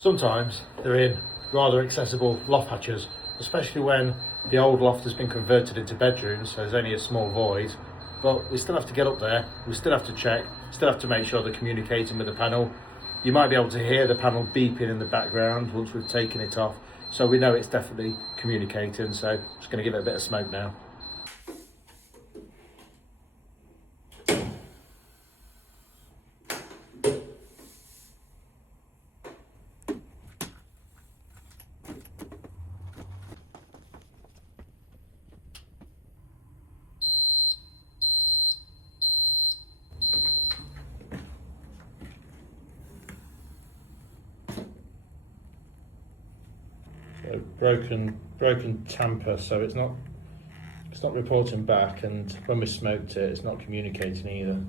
Sometimes they're in rather accessible loft hatches, especially when the old loft has been converted into bedrooms, so there's only a small void. But we still have to get up there, we still have to check, still have to make sure they're communicating with the panel. You might be able to hear the panel beeping in the background once we've taken it off, so we know it's definitely communicating. So I'm just going to give it a bit of smoke now. So broken tamper, so it's not reporting back, and when we smoked it, it's not communicating either.